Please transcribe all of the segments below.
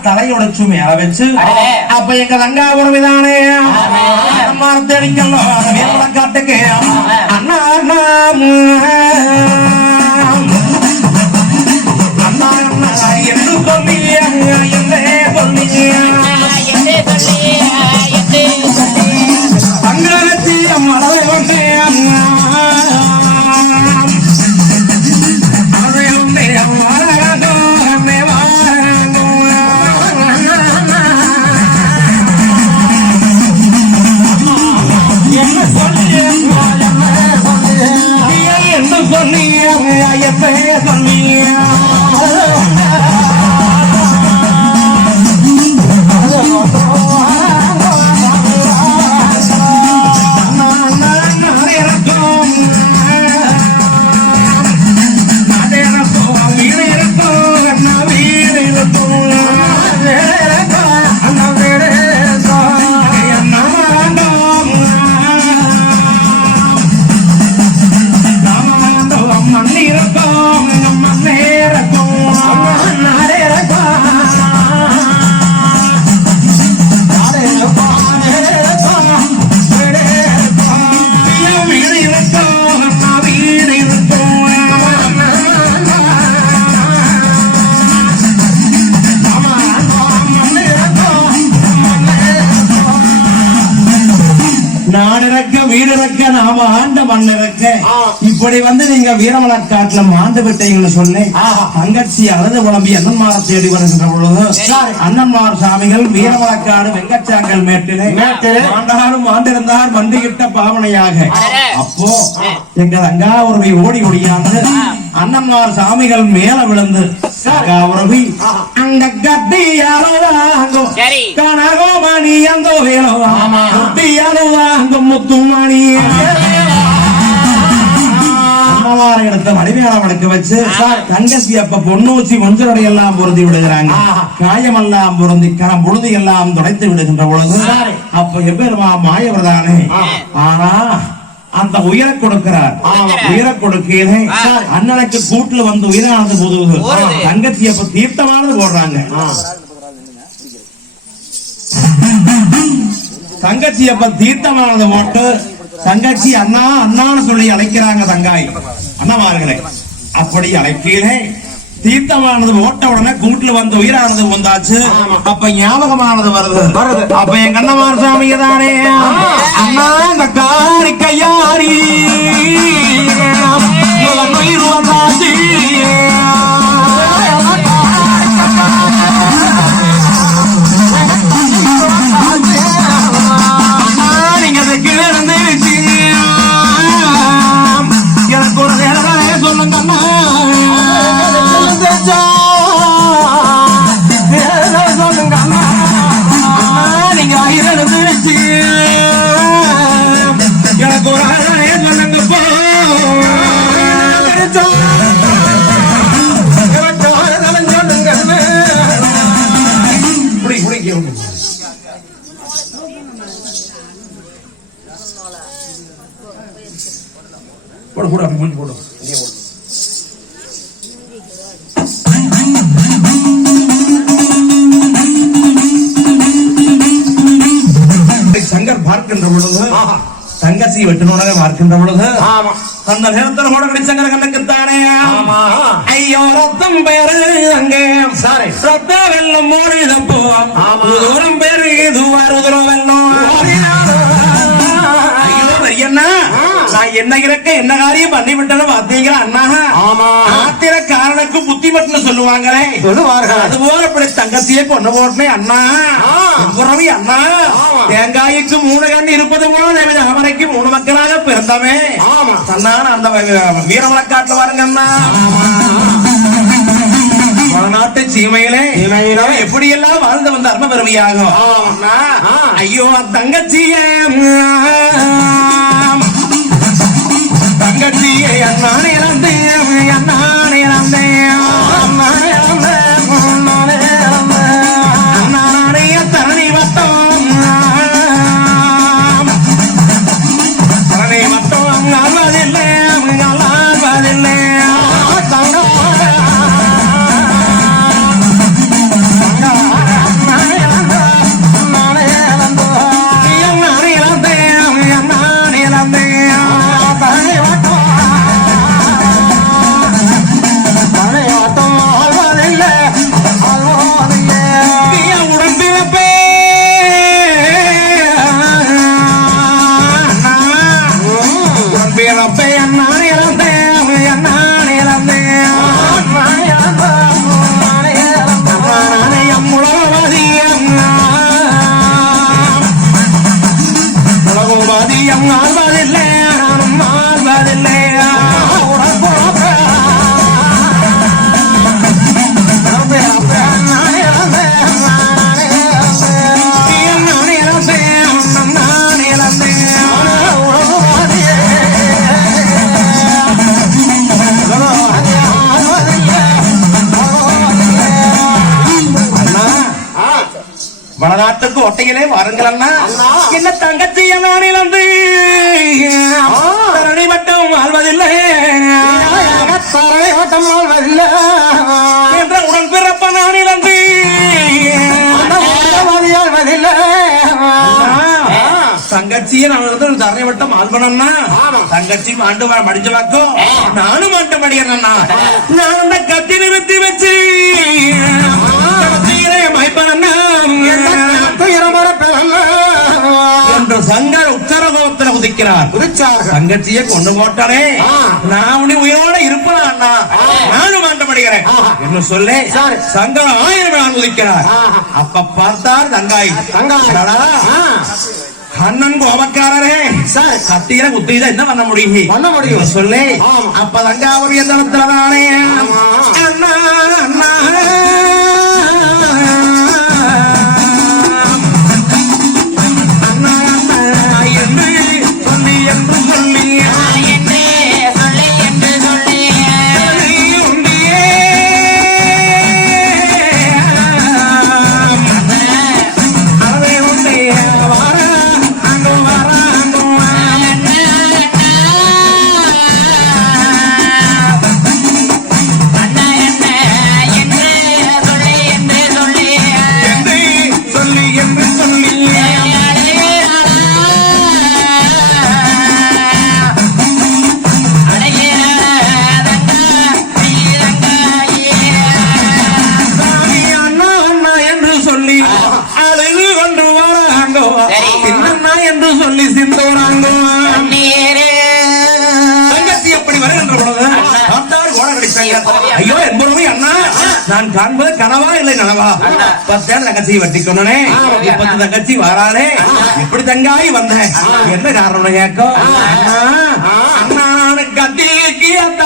நாட்டு தலையுடைச்சு மேல வச்சு. அப்ப எங்க தங்கா உறவுதானே மரத்தை அடிக்கலாம் வேலை காட்டுக்கு. அண்ணா அண்ணா என்று சொன்னீங்க என்னே சொன்னீங்க வீடிறக்க நாம ஆண்ட மண்ணிறக்க இப்படி வந்து நீங்க வீரமலக்காட்டுல மாண்டு விட்டீங்கன்னு சொல்லி தங்கச்சி அழுது குழம்பி அண்ணன்மார தேடி வருகின்ற பொழுது அண்ணன்மார் சாமிகள் வீரமலக்காடு வெங்கச்சாங்கல் மேட்டிலே ஆண்டாலும் ஆண்டிருந்தார் மண்டியிட்ட பாவனையாக. அப்போ எங்க தங்கா உறவை ஓடி ஒடியாந்து அண்ணன்மார் சாமிகள் மேல விழுந்து உறவி. அந்த சரி. கனகோமணி அந்த வாங்கும் முத்துமணி. அம்மாவாரை எடுத்த வடிவேலவனுக்கு வச்சு தங்கச்சி அப்ப பொன்னூச்சி மஞ்சளுடைய எல்லாம் பொருந்தி விடுகிறாங்க. காயமெல்லாம் பொருந்தி கரம் பொழுது எல்லாம் துடைத்து விடுகின்ற பொழுது அப்ப எப்பேருமா மாயவர்தானே. ஆனா அந்த உயிரை கொடுக்கிறார். உயிரை கொடுக்கையிலே அண்ணனுக்கு கூட்டுல வந்து உயிரானது போது தங்கச்சி அப்ப தீர்த்தமானது போடுறாங்க. தங்கச்சி அப்ப தீர்த்தமானது போட்டு தங்கச்சி அண்ணா அண்ணான்னு சொல்லி அழைக்கிறாங்க தங்காய். அண்ணமார்களே அப்படி அழைக்கையிலே தீர்த்தமானது ஓட்ட உடனே கூட்டுல வந்து உயிரானது வந்தாச்சு. அப்ப ஞாபகமானது வருது. வருது. அப்ப என் கண்ணமார் சாமிங்க தானே அண்ணா இந்த காரி கையாரி. உயிர் வந்தாச்சு. நீங்க அதுக்கு போடு போடு மூஞ்சி போடு. இங்கே போடு. சங்கர் பார்க்கின்ற பொழுது தங்கச்சி வெட்டினோட பார்க்கின்ற பொழுது அந்த நேரத்தில் கூட சங்கர் கண்ணுக்குத்தானே ஐயோ ரத்தம் பேரு அங்கே. சாரி. ரத்த வெள்ளம் ஓடிதப்போ தூரம் பேரு இது வருதுரோ வெள்ளம். நான் என்ன இருக்க என்ன காரியம் பண்ணி பாத்தீங்களா அண்ணா ஆமா. ஆத்திர புத்தி மட்டும் சொல்லுவாங்களே சொல்லுவார்கள். அது போல இப்படி தங்கத்தையே கொண்டு போட்டே அண்ணா ஆ. எவ்வளவு அண்ணா. தேங்காய்க்கு மூணு கண் இருப்பது போல அவரைக்கு மூணு மக்களாக பிறந்தவே ஆமா. அண்ணா அந்த வீரமலக்காட்டுல பாருங்க அண்ணா வடநாட்டு சீமையிலே சீமையிலே எப்படி எல்லாம் வாழ்ந்து வந்த அரும பெருமையாகும். ஐயோ தங்கச்சியே அண்ணானே இறந்தேன் அண்ணானே இறந்தேன் வடநாட்டுக்கு ஒட்டையிலே வாருங்கள். என்ன தங்கச்சி நான் இழந்து தரணி மட்டும் வாழ்வதில்லை தரை ஓட்டம் வாழ்வதில்லை என்ற உடன் பிறப்ப நான் இழந்து வாழ்வதில்லை தங்கச்சியை நான் வந்து தரணி மட்டும் ஆள்பனம்னா ஆமா. தங்கச்சி மாண்டு வா- மடிஞ்சு வாக்கும் நானும் மாண்டு மடிக்கிறேன்னா நான் அந்த கத்தி நிறுத்தி வச்சு பிறந்த என்று சங்கர் உத்தரகோபத்தில் உதிக்கிறார் தங்கச்சியை கொண்டு போட்டானே. நான் உன்னை உயிரோட இருப்பேன் அண்ணா நானும் மாண்டப்படுகிறேன் ஆஹா. என்று சொல்லி. சங்கர் ஆயிரம் ஆஹா. அப்ப பார்த்தார் தங்காய் தங்காய். அண்ணன் கோபக்காரரே சரி. கத்தியில குத்தியில என்ன பண்ண முடியும் பண்ண முடியும். சொல்லி. அப்ப தங்காவூர் எந்த இடத்துல தானே அண்ணா அண்ணா நான் காண்பது கனவா இல்லை நனவா? பத்தாள் தங்கச்சி வட்டி கொண்டனே. இப்பத்து தங்கச்சி வராளே எப்படி தங்காய் வந்தேன் என்ன காரணம் கேட்கும்? அண்ணா அண்ணா நான் கத்திக்கு அந்த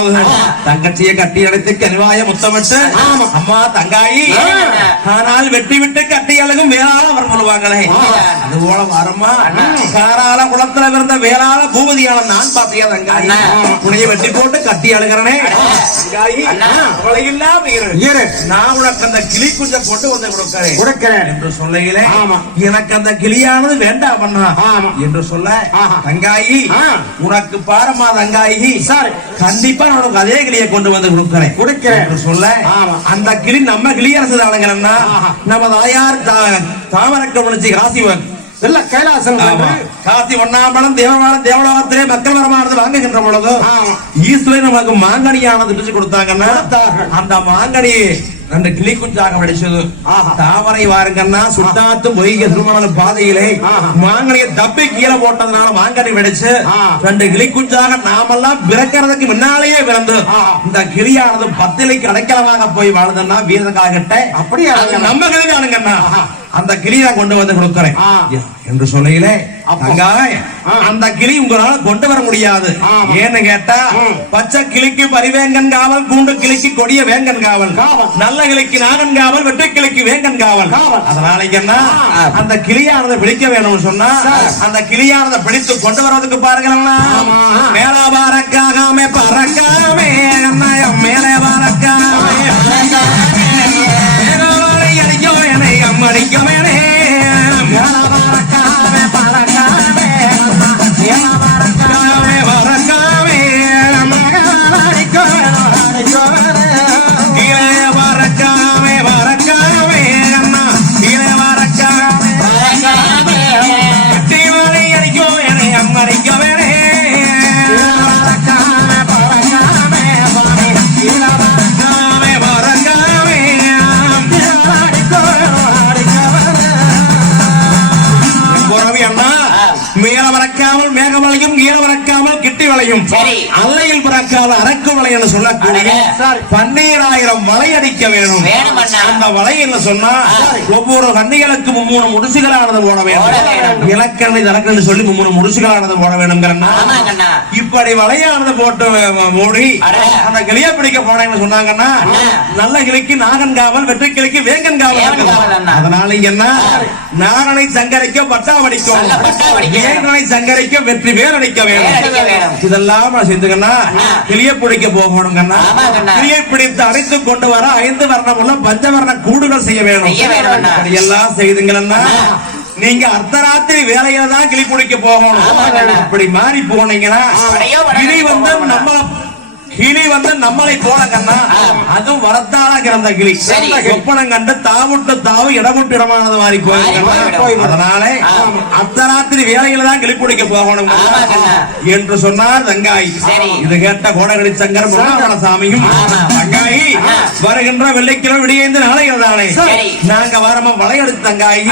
பொழுது தங்கச்சியை கட்டி அடைத்து கருவாய முத்தமிட்டு அம்மா தங்காயி. ஆனால் வெட்டி விட்டு கட்டி அழகும் வேளாள அவர் சொல்லுவாங்களே. அது போல வரமா காரால குளத்துல பிறந்த வேளாள பூபதியால நான் பாத்தியா தங்காயி. உனைய வெட்டி போட்டு கட்டி அழுகிறனே. தங்காயி அவளை இல்லாம இரு. நான் உனக்கு அந்த கிளி குஞ்சை கொண்டு வந்து கொடுக்கிறேன். கொடுக்கிறேன். என்று சொல்லையிலே. எனக்கு அந்த கிளியானது வேண்டாம். என்று சொல்ல. தங்காயி. உனக்கு பாரமா தங்காயி. சரி. கண்டிப்பா நான் உனக்கு அதே கிளியை கொண்டு வந்து கொடுக்கிறேன் கொடுக்கிறேன். சொல்ல ஆமா. அந்த கிளி நம்ம கிளியரசு தானுங்கன்னா. நம்ம தாயார் தாமரக்க முடிச்சு காசிவன் இல்ல கைலாசம். காசி ஒன்னாம்பலம் தேவமானம் தேவலோகத்திலே மக்கள் வரமானது வாங்குகின்ற பொழுது. ஈஸ்வரன் நமக்கு மாங்கனியானது பிடிச்சு கொடுத்தாங்கன்னா. அந்த மாங்கனி ரெண்டு கிளி குஞ்சாக வெடிச்சது ஆஹா. தாமரை வாருங்கன்னா சுட்டாத்து மொய்க திருமண பாதையிலே. மாங்கனியை தப்பி கீழே போட்டதுனால மாங்கனி வெடிச்சு. ரெண்டு கிளி குஞ்சாக நாமெல்லாம் பிறக்கிறதுக்கு முன்னாலேயே பிறந்து. இந்த கிளியானது பத்திலைக்கு அடைக்கலமாக போய் வாழ்ந்தன்னா வீரனுக்காகட்ட அப்படியா? நம்ம கிளி தானுங்கண்ணா அந்த கிளியை கொண்டு வந்து கொடுக்கிறேன். என்று சொல்லையிலே. அந்த கிளி உங்களால கொண்டு வர முடியாது. ஏன்னு கேட்டா. பச்சை கிளிக்கு பரிவேங்கன் காவல் கூண்டு கிளிக்கு கொடிய வேங்கன் காவல். நல்ல கிளிக்கு நாகன் காவல் வெட்டு கிளிக்கு வேங்கன் காவல். அதனால. அந்த கிளியானதை பிடிக்க வேணும்னு சொன்னா. அந்த கிளியானதை பிடித்து கொண்டு வர்றதுக்கு பாருங்களா. மேலா பறக்காகாமே பறக்காமே மேலே பறக்காமே மேலாவரை சார் அடிக்க வேணும். அந்த என்ன சொன்னா ஒவ்வொரு கன்னிகளுக்கு மும்மூணு முடிச்சுகளானது போட வேண்டும் வேணும். இலக்கணை தலக்கணை சொல்லி மும்மூணு முடிச்சுகளானது போட அண்ணா இப்படி வலையானது போட்டு அடே. அந்த கிளிய பிடிக்க போனாங்கன்னு சொன்னாங்கன்னா. நல்ல கிளிக்கு நாகன் காவல் வெற்றி கிளிக்கு வேங்கன் காவல். அதனால என்ன நாகனை சங்கரிக்க பட்டா வடிக்கும். வேங்கனை சங்கரிக்க வெற்றி வேர் அடிக்க வேணும். இதெல்லாம் நான் செஞ்சுக்கன்னா. கிளிய பிடிக்க போகணுங்கன்னா. கிளியை பிடித்து அழைத்து கொண்டு வர ஐந்து வர்ணம் உள்ள பஞ்சவர்ண கூடுகள் செய்ய வேணும் எல்லாம் செய்துங்கன்னா. நீங்க அர்த்தராத்திரி வேலையில தான் கிளி பிடிக்க போகணும். இப்படி மாறி போனீங்கன்னா அடிக்க வந்து போகணும். கிளி வந்து நம்மளை போல கண்ணா அதுவும் வரத்தான கிடந்த கிளி. ஒப்பனம் கண்டு தாவுட்டு தாவு இடமுட்டு இடமானது மாறி மாறி போயிருக்கா போய்விடும். அதனால அர்த்தராத்திரி வேலையில தான் கிளி பிடிக்க போகணும். என்று சொன்னார் தங்காய். இது கேட்ட கோடகடி சங்கர் சாமியும் ஆமா. தங்காய். வருகின்ற வெள்ளிக்கிழமை விடியந்து நாளைகள் தானே. நாங்க வரமா வளையெடுத்து தங்காய்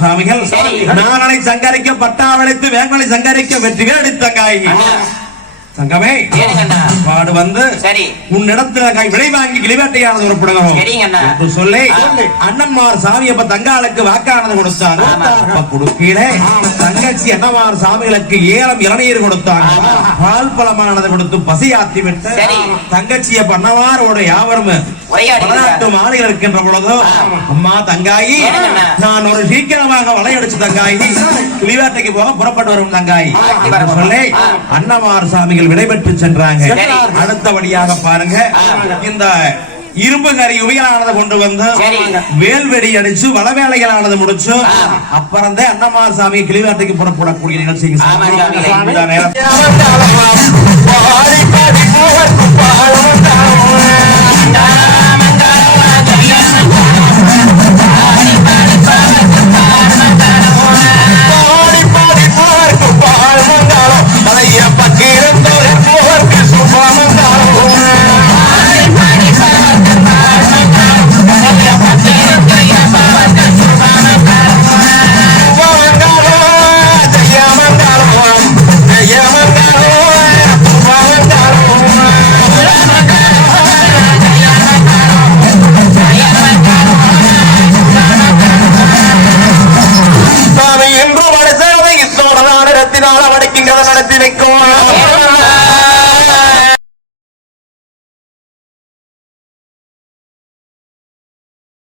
சுவாமிகள் சரி. நாகனை சங்கரிக்க பட்டாவளைத்து வேங்கனை சங்கரிக்க வெற்றிகள் அடித்த அண்ணா. பாடு வந்து சரி. உன்னிடத்துல கை விலை வாங்கி கிளிவேட்டையானது. என்று சொல்லி. அண்ணன்மார் சாமி அப்ப தங்காளுக்கு வாக்கானது. அப்ப கொடுக்கீழே தங்கச்சி அண்ணமார் சாமிகளுக்கு ஏலம் இளநீர் கொடுத்தாங்க. பால் பழமானது கொடுத்து பசியாத்தி விட்டு சரி. தங்கச்சி அப்ப அண்ணமாரோட யாவரும் வடநாட்டு மாநிலம் இருக்கின்ற பொழுது அம்மா தங்காயி? நான் ஒரு சீக்கிரமாக வளையடிச்சு தங்காயி கிளிவேட்டைக்கு போக புறப்பட்டு வரும் தங்காய். சொல்லி அண்ணமார் சாமிகள் விடைபெற்று சென்றாங்க. அடுத்தபடியாக பாருங்க இந்த இரும்பு கறி உயலானதை கொண்டு வந்து. வேல்வெடி அடிச்சு வளவேலைகளானது முடிச்சு அப்புறம் தான் அண்ணமார் சாமி கிளிவேட்டைக்கு புறப்படக்கூடிய நிகழ்ச்சிக்கு ஆமா, சாமிகளே.